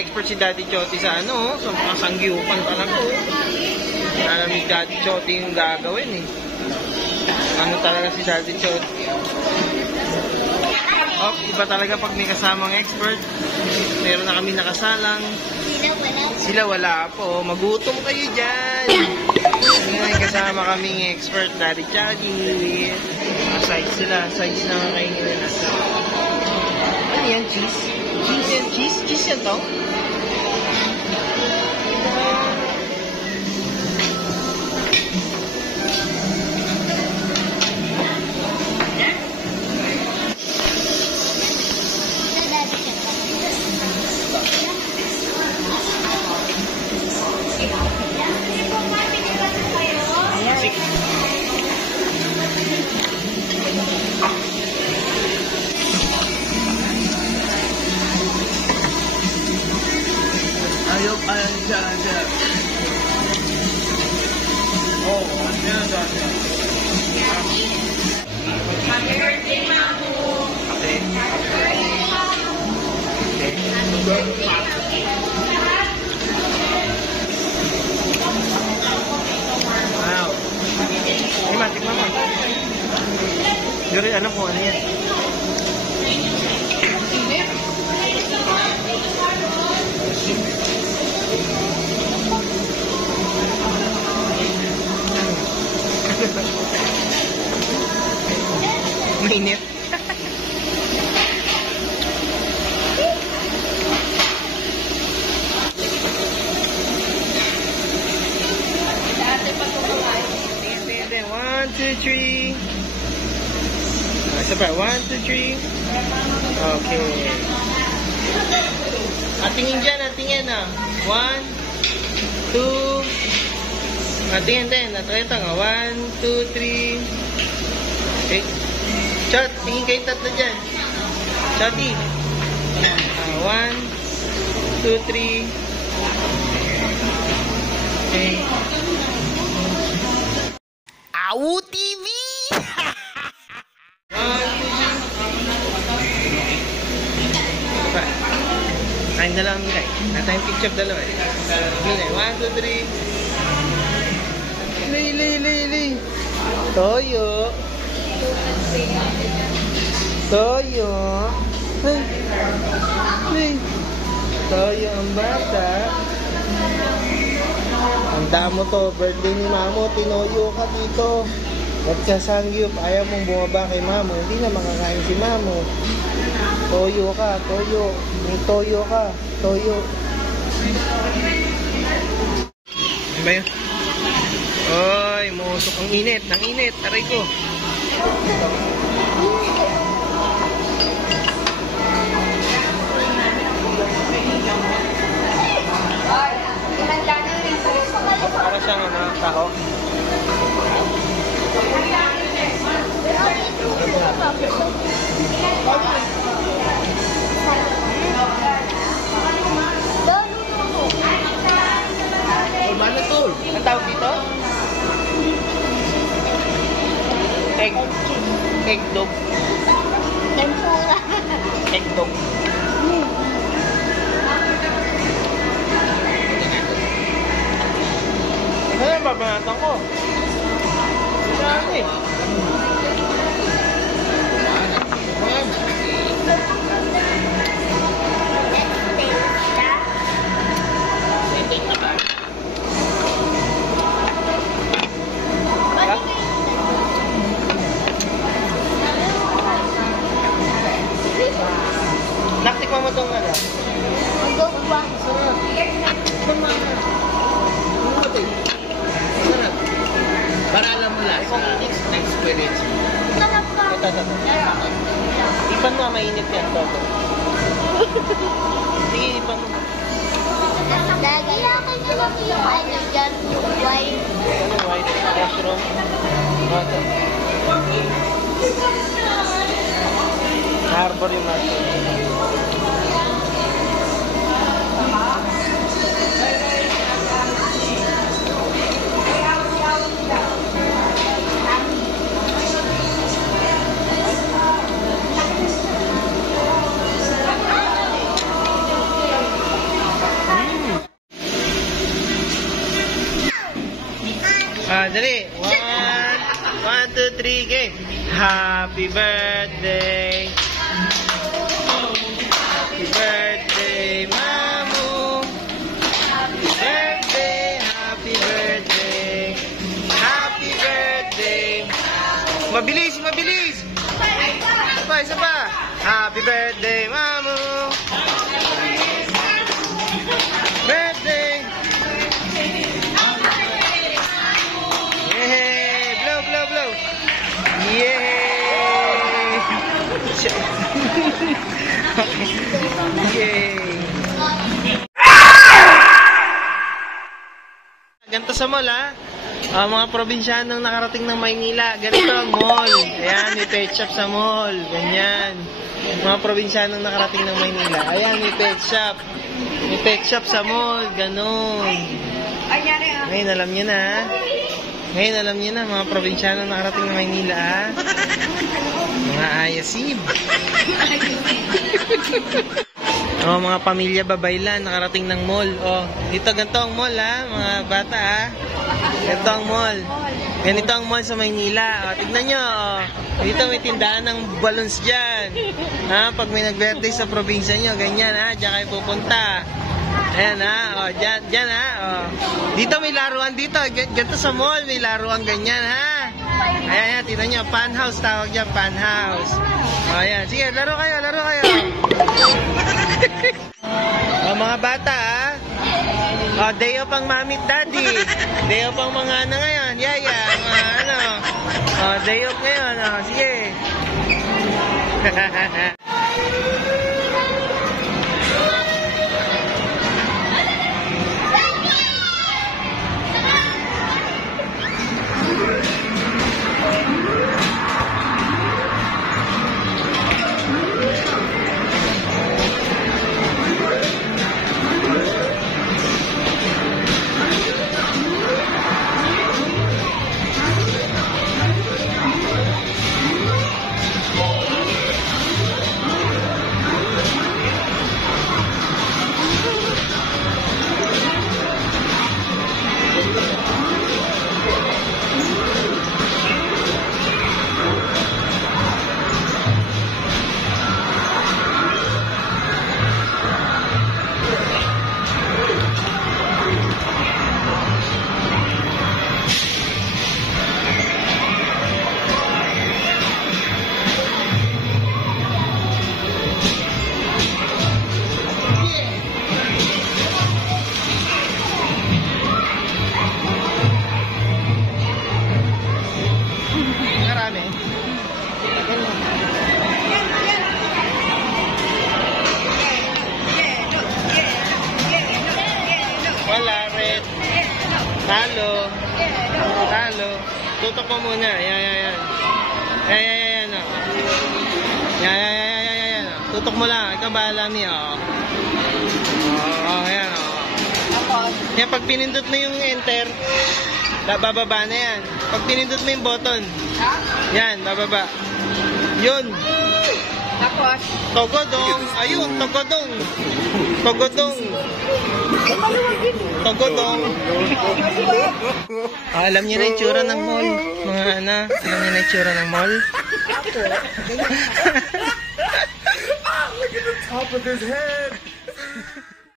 expert si Daddy Choti sa ano, sa mga sangyupan talaga. Alam ni Daddy Choti yung gagawin eh. Ano talaga si Daddy Choti. Oh, iba talaga pag may kasamang expert. Meron na kami nakasalang. Sila wala po. Magutom kayo dyan. May kasama kaming expert, Daddy Choti. Size sila. Size na kainin nila. Ano yan? Cheese? Cheese yan? Cheese? Cheese yan to? Happy birthday, Mamu! Wow. Ay, matik mama. Yuri, ano po? Ano yan? Mainit. Tingnan. 1, 2, 3. Isa pa. 1, 2, 3. Okay. Atingin dyan, atingin na. 1, 2. Atingin din. Natreta nga. 1, 2, 3. Okay. Chot, tingin kayo tatlo dyan. Choti. 1, 2, 3. Okay. Awu TV! 1, 2, 3. Kain na lang, Miray. Nasa yung picture dalawa eh. Miray, 1, 2, 3. Lay. Toyo. Toyo. Toyo ang bata. Handa mo to. Birthday ni Mamo. Tinoyo ka dito. At sasangyup. Ayaw mong bumaba kay Mamo. Hindi na makakain si Mamo. Toyo ka. Toyo. May toyo ka. Toyo. Ano ba yun? Oy, musok ang init. Ang init. Aray ko. Para siyang ano, taho. Mana tol? Ang tawag dito? Egg dog. Tempura. Egg dog. Ano yung babanatan ko? Saan eh? Naktikman mo itong ano? Ang gawang. Sarap. Sarap. Sarap. Para alam mo lang. Next experience. Sarap ka. Ito. Ipan mo, mainit yan. Sige, ipan mo. Lagi ka na lang yung ano dyan, yung white. Ano white? Mushroom? Water. Harbor yung mushroom. Dali. 1, 2, 3, game. Happy birthday. Happy birthday, Mamu. Happy birthday, happy birthday. Happy birthday. Mabilis, mabilis. Isa pa. Happy birthday, Mamu. Birthday. Yay! Blow, blow, blow. Yay! Yay! Ganito sa mall, ha? Mga probinsyanong nakarating ng Maynila, ganito ang mall. Ayan, may pet shop sa mall. Ganyan. Mga probinsyanong nakarating ng Maynila. Ayan, may pet shop. May pet shop sa mall. Ganon. Ngayon, alam nyo na, ha? Ngayon, alam nyo na, mga probinsyanong nakarating ng Maynila, ha? Mga ayasib. Mga pamilya babaylan, nakarating ng mall. Dito, ganito ang mall, ha? Mga bata, ha? Ganito ang mall. Ganito ang mall sa Maynila. Tignan nyo, dito may tindahan ng balloons dyan. Pag may nag-birthday sa probinsya nyo, ganyan, ha? Diyan kayo pupunta. Ayan, ha? Dyan, ha? Dito may laruan dito. Ganito sa mall, may laruan ganyan, ha? Ayan, tignan nyo. Fun house tawag dyan, fun house. Ayan, sige, laro kayo, laro kayo. Mga bata, ha? Day off ang mami at daddy. Day off ang mga ano ngayon. Yaya, mga ano. Day off ngayon. Sige. Talo. Talo. Tutok mo muna. Yan. Yan. Yan. Tutok mo lang. Ikaw bahala niya. Yan. Yan, pag pinindot mo yung enter, bababa na yan. Pag pinindot mo yung button, yan, bababa. Yun. Tapos? Togodong. Ayun, togodong. Togodong. Togodong. Alam niyo na yung tsura ng mall. Mga ana, alam niyo na yung tsura ng mall? Look at the top of his head.